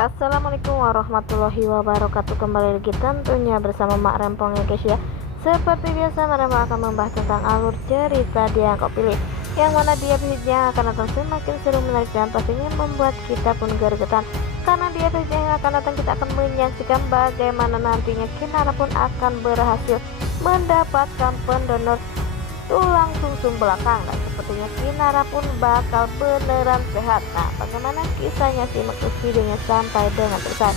Assalamualaikum warahmatullahi wabarakatuh. Kembali lagi tentunya bersama Mak Rempong ya guys ya. Seperti biasa Mak Rempong akan membahas tentang alur cerita dia yang kau pilih, yang mana dia episodenya akan datang semakin seru, menarik, dan pastinya membuat kita pun gergetan. Karena di episode yang akan datang kita akan menyaksikan bagaimana nantinya Kinara pun akan berhasil mendapatkan pendonor tulang sumsum belakang, dan sepertinya Kinara pun bakal beneran sehat. Nah, bagaimana kisahnya, simak terus videonya sampai dengan selesai.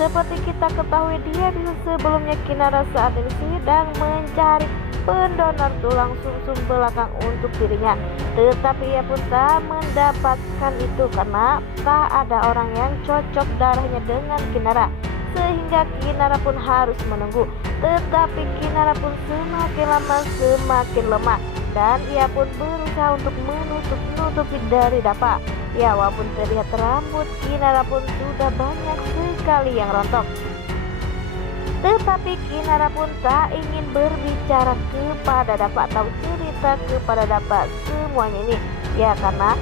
Seperti kita ketahui dia episode sebelumnya, Kinara saat ini sedang mencari pendonor tulang sumsum belakang untuk dirinya, tetapi ia pun tak mendapatkan itu karena tak ada orang yang cocok darahnya dengan Kinara, sehingga Kinara pun harus menunggu. Tetapi Kinara pun semakin lama semakin lemah, dan ia pun berusaha untuk menutupi dari Dapa. Ya, walaupun terlihat rambut Kinara pun sudah banyak sekali yang rontok, tetapi Kinara pun tak ingin berbicara kepada Dapa atau cerita kepada Dapa semuanya ini. Ya, karena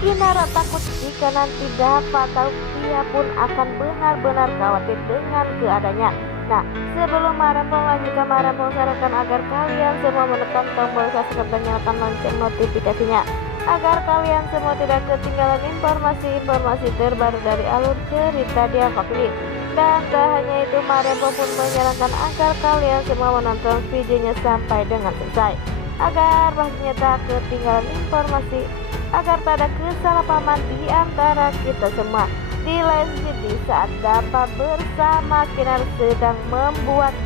Kinara takut jika nanti Dapa tahu, dia pun akan benar-benar khawatir dengan keadaannya. Nah, sebelum Marempong lanjutkan, Marempong sarankan agar kalian semua menekan tombol subscribe dan nyalakan lonceng notifikasinya, agar kalian semua tidak ketinggalan informasi-informasi terbaru dari alur cerita dia kau pilih. Dan tak hanya itu, Marempong pun menyarankan agar kalian semua menonton videonya sampai dengan selesai, agar pastinya tak ketinggalan informasi, agar tak ada kesalahpahaman di antara kita semua. Di lain sisi, saat Dapa bersama Kinara sedang membuat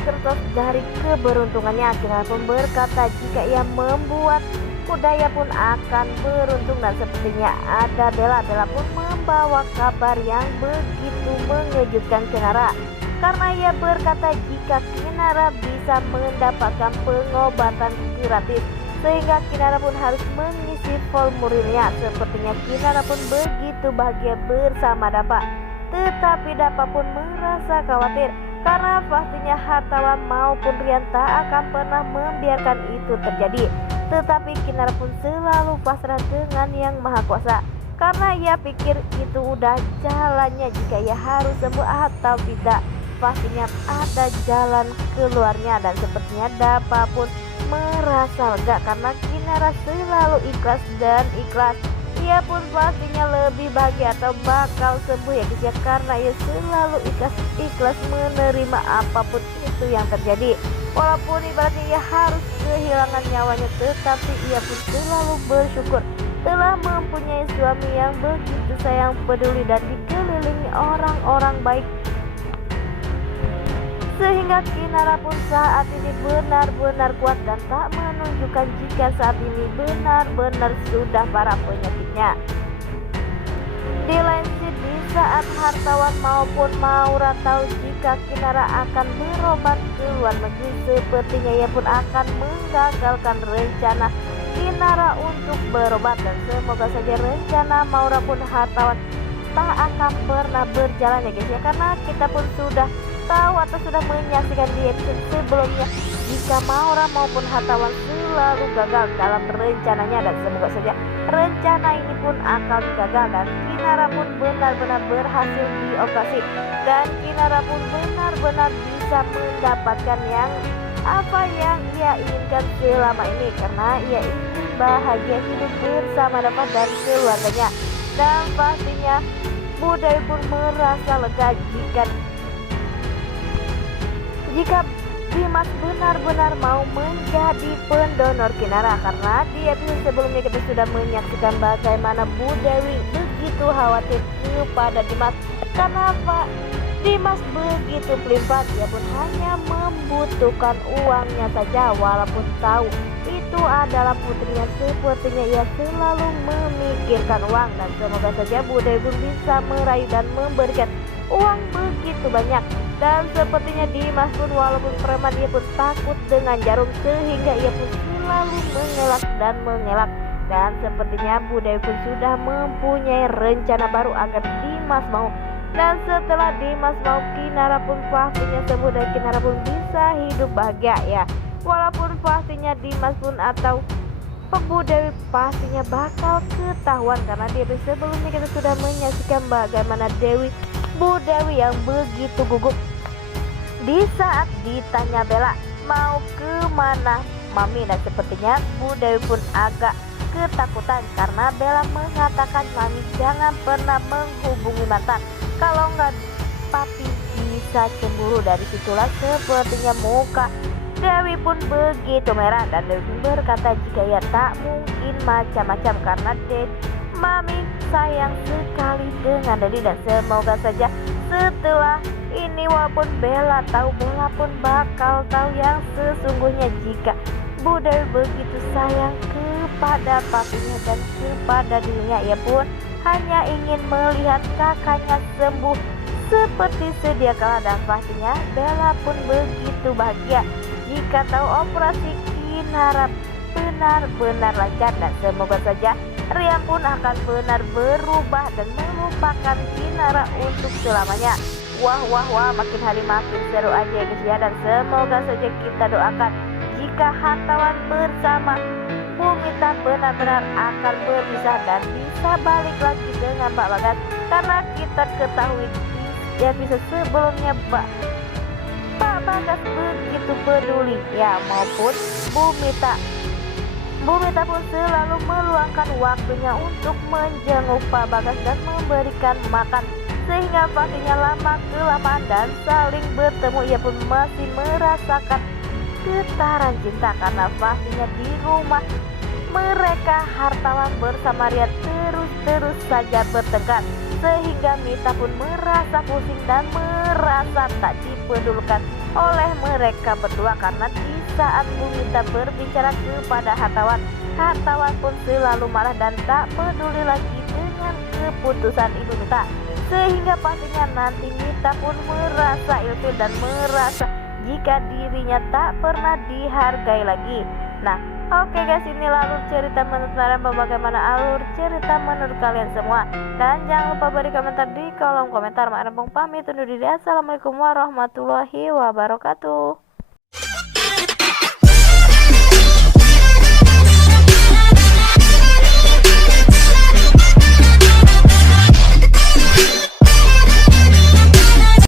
kertas dari keberuntungannya, Kinara pun berkata jika ia membuat kudanya pun akan beruntung, dan sepertinya ada Bella pun membawa kabar yang begitu mengejutkan Kinara, karena ia berkata jika Kinara bisa mendapatkan pengobatan gratis, sehingga Kinara pun harus mengisi formulirnya. Sepertinya Kinara pun begitu bahagia bersama Dapa, tetapi Dapa pun merasa khawatir karena pastinya hartawan maupun Rian tak akan pernah membiarkan itu terjadi. Tetapi Kinara pun selalu pasrah dengan Yang Maha Kuasa, karena ia pikir itu udah jalannya. Jika ia harus sembuh atau tidak, pastinya ada jalan keluarnya. Dan sepertinya Dapa pun merasa lega karena Kinara selalu ikhlas, dan ia pun pastinya lebih bahagia atau bakal sembuh ya guys ya, karena ia selalu ikhlas menerima apapun itu yang terjadi. Walaupun ibaratnya ia harus kehilangan nyawanya, tetapi ia pun selalu bersyukur telah mempunyai suami yang begitu sayang, peduli, dan dikelilingi orang-orang baik, sehingga Kinara pun saat ini benar-benar kuat dan tak menunjukkan jika saat ini benar-benar sudah parah penyakitnya. Di lain sisi, saat hartawan maupun Maura tahu jika Kinara akan berobat ke luar negeri, sepertinya ia pun akan menggagalkan rencana Kinara untuk berobat, dan semoga saja rencana Maura pun hartawan tak akan pernah berjalan ya guys ya, karena kita pun sudah tahu atau sudah menyaksikan di episode sebelumnya jika Maura maupun hartawan selalu gagal dalam rencananya, dan semoga saja rencana ini pun akan gagal dan Kinara pun benar-benar berhasil dioperasi, dan Kinara pun benar-benar bisa mendapatkan apa yang ia inginkan selama ini, karena ia ingin bahagia hidup bersama Dapa dan keluarganya. Dan pastinya Budaya pun merasa lega jika Dimas benar-benar mau menjadi pendonor Kinara, karena di episode sebelumnya kita sudah menyaksikan bagaimana Bu Dewi begitu khawatir kepada Dimas. Kenapa Dimas begitu pelimpan? Dia pun hanya membutuhkan uangnya saja, walaupun tahu itu adalah putrinya. Sepertinya ia selalu memikirkan uang, dan semoga saja Bu Dewi pun bisa meraih dan memberikan uang begitu banyak. Dan sepertinya Dimas pun walaupun preman, ia pun takut dengan jarum, sehingga ia pun selalu mengelak. Dan sepertinya Bu Dewi pun sudah mempunyai rencana baru agar Dimas mau. Dan setelah Dimas mau, Kinara pun pastinya sembuh dan Kinara pun bisa hidup bahagia ya. Walaupun pastinya Dimas pun atau Bu Dewi pastinya bakal ketahuan karena di episode sebelumnya kita sudah menyaksikan bagaimana Bu Dewi yang begitu gugup di saat ditanya Bella mau kemana Mami, dan sepertinya Bu Dewi pun agak ketakutan karena Bella mengatakan Mami jangan pernah menghubungi mantan, kalau nggak Papi bisa cemburu. Dari situlah sepertinya muka Dewi pun begitu merah dan Dewi berkata jika ia tak mungkin macam-macam karena Mami sayang sekali dengan Dedi, dan semoga saja setelah ini walaupun Bella tahu, Bella pun bakal tahu yang sesungguhnya jika Bu Dewi begitu sayang kepada papinya dan kepada dirinya. Ia pun hanya ingin melihat kakaknya sembuh seperti sedia kala, dan pastinya Bella pun begitu bahagia jika tahu operasi Kinara benar-benar lancar, dan semoga saja Rian pun akan benar berubah dan melupakan Kinara untuk selamanya. Wah, makin hari makin seru aja ya guys ya, dan semoga saja kita doakan jika hartawan bersama Bumita benar-benar akan berpisah dan bisa balik lagi dengan Pak Bagas, karena kita ketahui di episode sebelumnya Pak Bagas begitu peduli ya, maupun Bumita pun selalu meluangkan waktunya untuk menjenguk Pak Bagas dan memberikan makan, sehingga pastinya lama kelamaan dan saling bertemu ia pun masih merasakan getaran cinta, karena pastinya di rumah mereka hartawan bersama Rian terus saja bertengkar, sehingga Mita pun merasa pusing dan merasa tak dipedulikan oleh mereka berdua, karena di saat Mita berbicara kepada hartawan pun selalu marah dan tak peduli lagi dengan keputusan Ibu Mita, sehingga pastinya nanti Mita pun merasa ilfil dan merasa jika dirinya tak pernah dihargai lagi. Nah, oke guys, inilah alur cerita menurut kalian. Bagaimana alur cerita menurut kalian semua? Dan jangan lupa beri komentar di kolom komentar. Mak Rempong pamit undur diri. Assalamualaikum warahmatullahi wabarakatuh.